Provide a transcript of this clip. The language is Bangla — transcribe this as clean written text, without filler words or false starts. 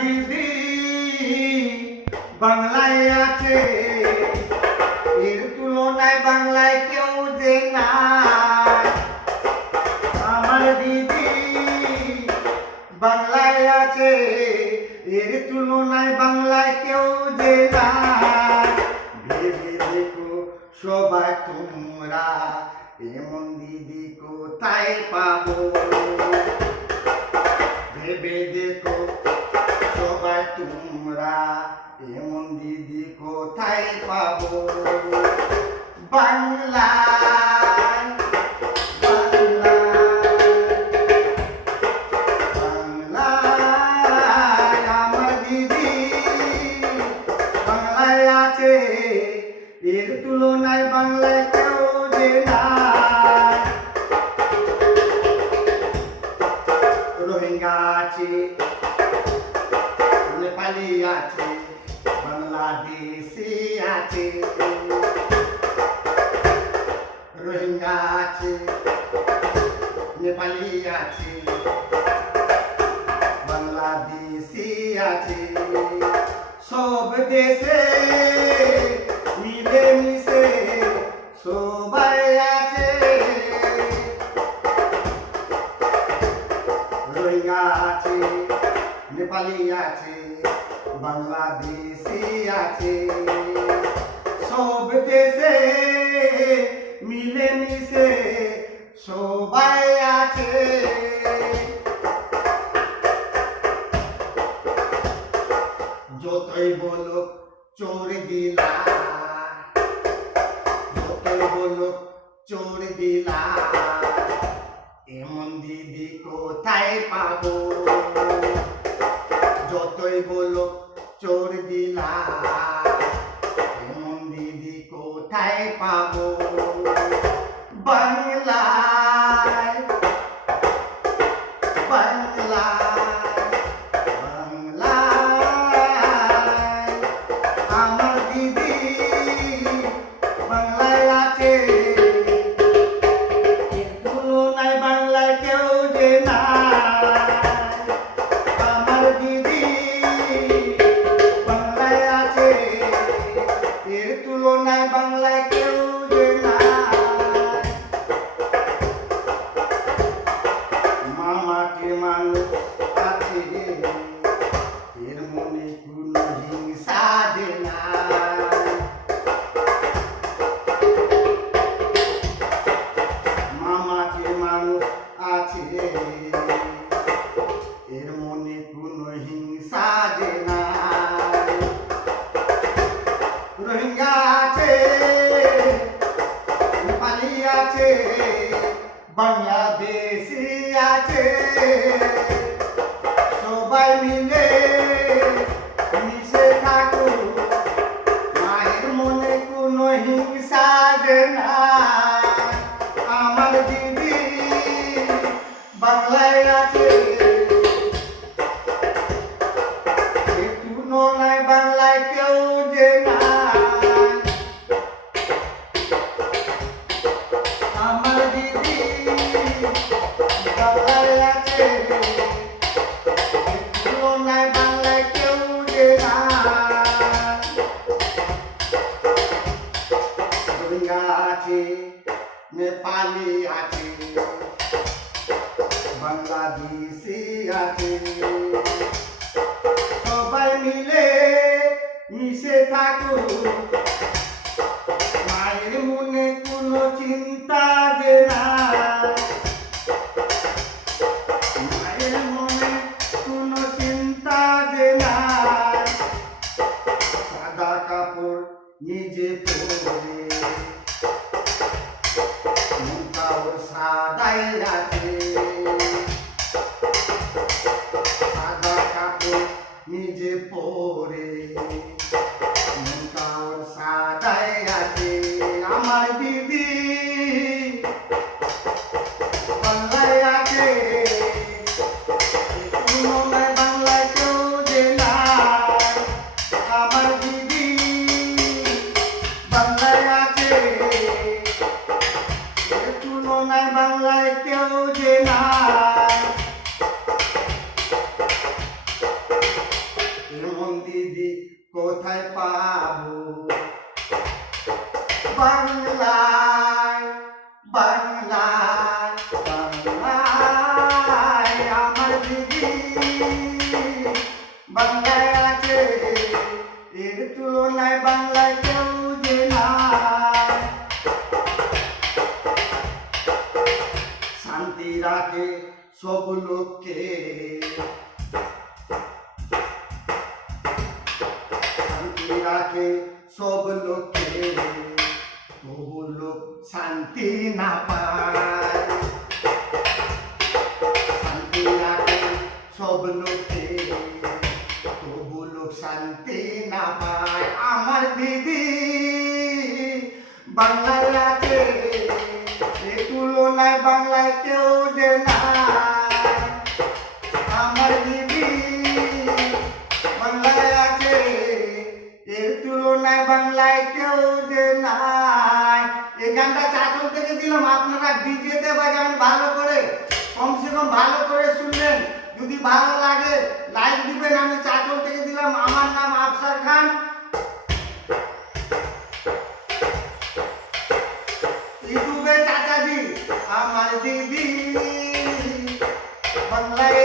দিদি বাংলায় আছে, এর তুলনায় বাংলায় কেউ যে নাই। আমার দিদি বাংলায় আছে, এর তুলনায় বাংলায় কেউ যে নাই। ভেবে দেখো সবাই তোমরা, এমন দিদি কোথায় পাবো? ভেবে দেখো সবাই তোমরা, এমন দিদি কোথায় পাবো? বাংলায় বাংলায় আমার দিদি বাংলায় আছে, এর তুলনায় বাংলায় কেউ যে নাই। রোহিঙ্গা আছে, নেপালি আছে, বাংলাদেশি আছে। রোহিঙ্গা আছে, নেপালি আছে, বাংলাদেশি আছে। সব দেশে মিলে মিশে সবাই আছে। রোহিঙ্গা আছে, নেপালি আছে, বাংলাদেশি আছে। সব দেশে মিলে মিশে সবাই আছে। যতই বলো চোর দিলা, যতই বলো চোর দিলা, এমন দিদি কোথায় পাবো? যতই বলো চোর দিলা, এমন দিদি কোথায় পাবো? বাংলায় বাংলায় বাংলায় আমার দিদি বাংলায় আছে, এর তুলনায় বাংলায় কেউ যে নাই। আমার দিদি বাংলায় আছে, এর তুলনায় বাংলায় কেউ যে নাই। মামাকে মানুষ আছে, এর মনে কোনো হিংসা যে নাই। মামাকে মানুষ আছে, এর মনে কোনো হিংসা যে নাই। রোহিঙ্গা আছে, নেপালি আছে, বাংলাদেশি আছে। সবাই মিলে মিশে থাকুক, মায়ের মনে কোনো হিংসা যে নাই। আমার দিদি বাংলায় আছে, এর তুলনায় বাংলায় কেউ যে নাই। আমার দিদি বাংলায় আছে, এর তুলনায় বাংলায় কেউ যে নাই। রোহিঙ্গা আছে, নেপালি আছে, বাংলাদেশি আছে। সবাই মিলে মিশে থাকুক, মায়ের মনে কোনো চিন্তা যে নাই। মায়ের মনে কোনো চিন্তা যে নাই। সাদা কাপড় নিজে পরে, মনটাও সাদাই আছে। সাদা কাপড় নিজে পরে, মনটাও সাদাই আছে। আমার দিদি সব লোককে, শান্তি রাখে সব লোককে, তবু লোক শান্তি না পায়। শান্তি রাখে সব লোককে, তবু লোক শান্তি না পায়। আমার দিদি বাংলায় আছে, এ তুলনায় বাংলায় কেউ যে নাই। আমার দিদি বাংলায় আছে, এর তুলনায় বাংলায় কেউ যে নাই। এই গানটা চাচল থেকে দিলাম, আপনারা ডিজেতে বাজাবেন ভালো করে, কমসে কম ভালো করে শুনলেন। যদি ভালো লাগে লাইক দিবেন। আমি চাচল থেকে দিলাম, আমার নাম আফসার খান। ইউটিউবে চাচাজি আমার দিদি বাংলায়